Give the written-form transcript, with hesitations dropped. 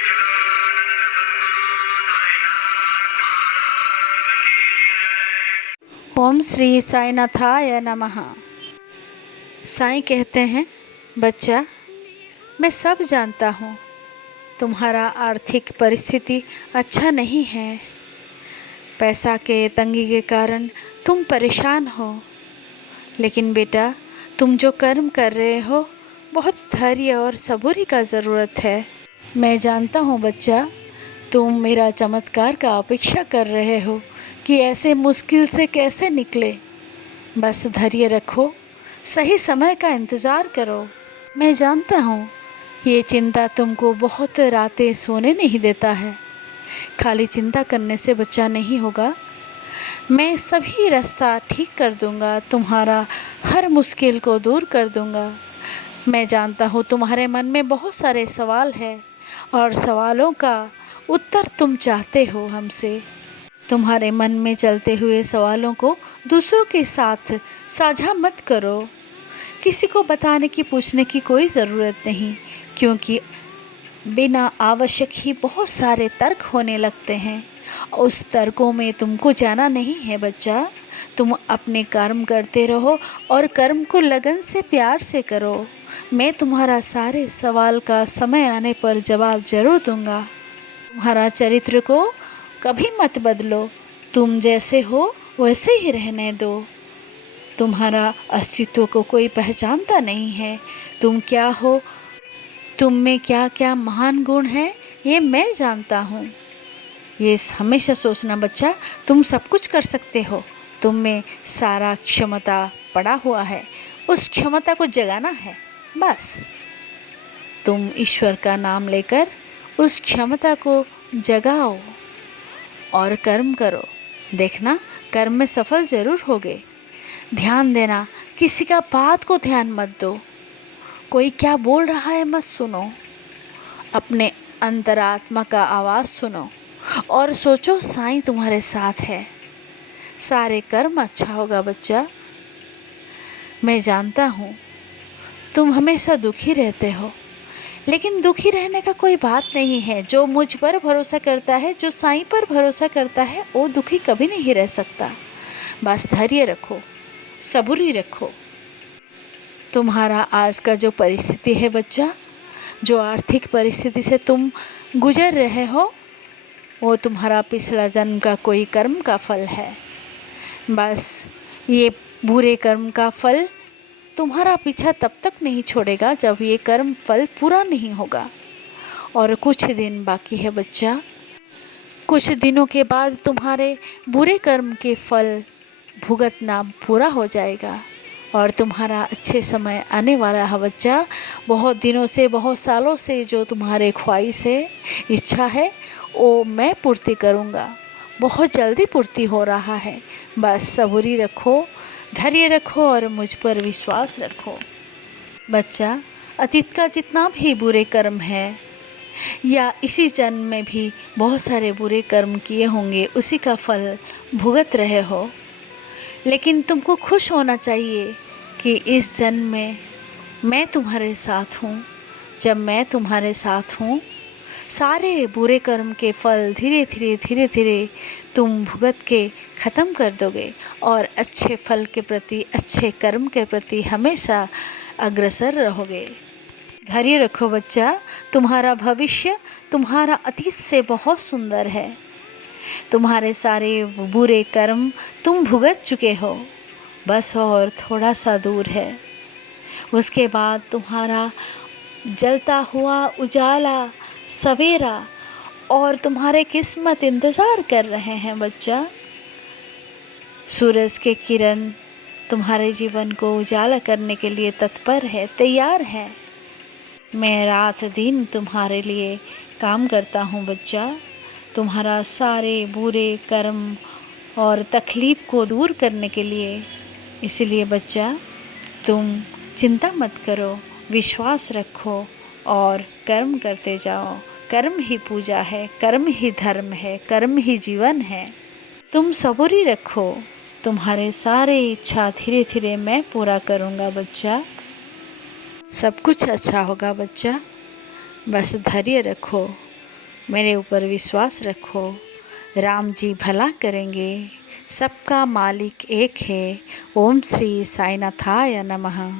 सच्चिदानंद सद्गुरु साईनाथ महाराज की जय। ओम श्री साईनाथाय नमः। साईं कहते हैं, बच्चा, मैं सब जानता हूँ, तुम्हारा आर्थिक परिस्थिति अच्छा नहीं है। पैसा के तंगी के कारण तुम परेशान हो। लेकिन बेटा, तुम जो कर्म कर रहे हो, बहुत धैर्य और सबूरी का ज़रूरत है। मैं जानता हूँ बच्चा, तुम मेरा चमत्कार का अपेक्षा कर रहे हो कि ऐसे मुश्किल से कैसे निकले। बस धैर्य रखो, सही समय का इंतज़ार करो। मैं जानता हूँ ये चिंता तुमको बहुत रातें सोने नहीं देता है। खाली चिंता करने से बच्चा नहीं होगा। मैं सभी रास्ता ठीक कर दूंगा, तुम्हारा हर मुश्किल को दूर कर दूंगा। मैं जानता हूँ तुम्हारे मन में बहुत सारे सवाल हैं और सवालों का उत्तर तुम चाहते हो हमसे। तुम्हारे मन में चलते हुए सवालों को दूसरों के साथ साझा मत करो। किसी को बताने की पूछने की कोई ज़रूरत नहीं, क्योंकि बिना आवश्यक ही बहुत सारे तर्क होने लगते हैं। उस तर्कों में तुमको जाना नहीं है बच्चा। तुम अपने कर्म करते रहो और कर्म को लगन से प्यार से करो। मैं तुम्हारा सारे सवाल का समय आने पर जवाब जरूर दूंगा। तुम्हारा चरित्र को कभी मत बदलो। तुम जैसे हो वैसे ही रहने दो। तुम्हारा अस्तित्व को कोई पहचानता नहीं है। तुम क्या हो, तुम में क्या क्या महान गुण है, ये मैं जानता हूँ। ये हमेशा सोचना बच्चा, तुम सब कुछ कर सकते हो। तुम में सारा क्षमता पड़ा हुआ है। उस क्षमता को जगाना है बस। तुम ईश्वर का नाम लेकर उस क्षमता को जगाओ और कर्म करो। देखना, कर्म में सफल जरूर होगे। ध्यान देना, किसी का बात को ध्यान मत दो। कोई क्या बोल रहा है मत सुनो। अपने अंतरात्मा का आवाज़ सुनो और सोचो साईं तुम्हारे साथ है। सारे कर्म अच्छा होगा बच्चा। मैं जानता हूँ तुम हमेशा दुखी रहते हो, लेकिन दुखी रहने का कोई बात नहीं है। जो मुझ पर भरोसा करता है, जो साईं पर भरोसा करता है, वो दुखी कभी नहीं रह सकता। बस धैर्य रखो, सबूरी रखो। तुम्हारा आज का जो परिस्थिति है बच्चा, जो आर्थिक परिस्थिति से तुम गुजर रहे हो, वो तुम्हारा पिछला जन्म का कोई कर्म का फल है। बस ये बुरे कर्म का फल तुम्हारा पीछा तब तक नहीं छोड़ेगा जब ये कर्म फल पूरा नहीं होगा। और कुछ दिन बाकी है बच्चा। कुछ दिनों के बाद तुम्हारे बुरे कर्म के फल भुगतना पूरा हो जाएगा और तुम्हारा अच्छे समय आने वाला है बच्चा। बहुत दिनों से, बहुत सालों से जो तुम्हारे ख्वाहिश है, इच्छा है, वो मैं पूर्ति करूँगा। बहुत जल्दी पूर्ति हो रहा है। बस सबूरी रखो, धैर्य रखो और मुझ पर विश्वास रखो। बच्चा, अतीत का जितना भी बुरे कर्म है या इसी जन्म में भी बहुत सारे बुरे कर्म किए होंगे, उसी का फल भुगत रहे हो। लेकिन तुमको खुश होना चाहिए कि इस जन्म में मैं तुम्हारे साथ हूँ। जब मैं तुम्हारे साथ हूँ, सारे बुरे कर्म के फल धीरे धीरे तुम भुगत के ख़त्म कर दोगे और अच्छे फल के प्रति, अच्छे कर्म के प्रति हमेशा अग्रसर रहोगे। धैर्य रखो बच्चा। तुम्हारा भविष्य तुम्हारा अतीत से बहुत सुंदर है। तुम्हारे सारे बुरे कर्म तुम भुगत चुके हो, बस और थोड़ा सा दूर है। उसके बाद तुम्हारा जलता हुआ उजाला सवेरा और तुम्हारे किस्मत इंतज़ार कर रहे हैं बच्चा। सूरज के किरण तुम्हारे जीवन को उजाला करने के लिए तत्पर है, तैयार है। मैं रात दिन तुम्हारे लिए काम करता हूँ बच्चा। तुम्हारा सारे बुरे कर्म और तकलीफ़ को दूर करने के लिए। इसलिए बच्चा, तुम चिंता मत करो, विश्वास रखो और कर्म करते जाओ। कर्म ही पूजा है, कर्म ही धर्म है, कर्म ही जीवन है। तुम सबूरी रखो, तुम्हारे सारे इच्छा धीरे धीरे मैं पूरा करूँगा बच्चा। सब कुछ अच्छा होगा बच्चा। बस धैर्य रखो मेरे ऊपर विश्वास रखो। राम जी भला करेंगे, सबका मालिक एक है। ओम श्री साईनाथाय नमः।